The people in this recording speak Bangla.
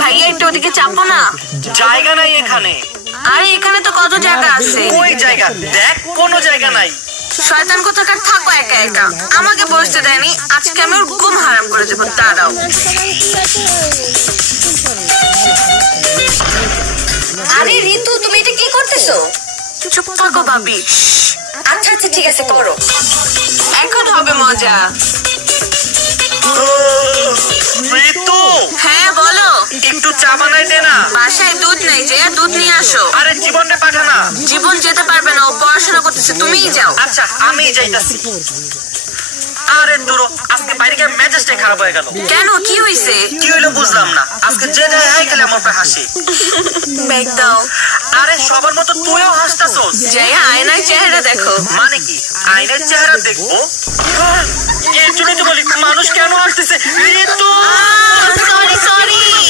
ভাইয়া একটু ওদিকে চাপো না। জায়গা নাই এখানে। আরে এখানে তো কত জায়গা আছে। ওই জায়গা দেখ, কোনো জায়গা নাই। শয়তান কোথাকার, থাকো একা একা। আমাকে বসতে দেয়নি, আজকে আমি ওর ঘুম হারাম করে দেবো। দাঁড়াও। আরে ঋতু, তুমি এটা কি করতেছো? চুপ থাকো ভাবি। আচ্ছা আচ্ছা ঠিক আছে, করো। এখন হবে মজা। ঋতু, হ্যাঁ বলো। একটু চা বানাই দে না। বাসায় দুধ নেই, যে দুধ নিয়ে আসো। আরে জীবনে পাঠা না। জীবন যেতে পারবে না, ও পড়াশোনা করতেছে, তুমিই যাও। আচ্ছা আমি যাইতাছি। আরে দূর, আজকে বাইরে গিয়ে মেজাজটাই খারাপ হয়ে গেল। কেন, কি হয়েছে? কি হইলো বুঝলাম না। আজকে যে দেয় খালি আমার উপরে হাসি। ব্যাগ দাও। আরে সবার মতো তুইও হাসতাছস। যাই আয়নায় চেহারা দেখো। মানে কি আয়নার চেহারা দেখবো? এর জন্যই তো বলি মানুষ কেন হাসতেছে। ঋতু, সরি সরি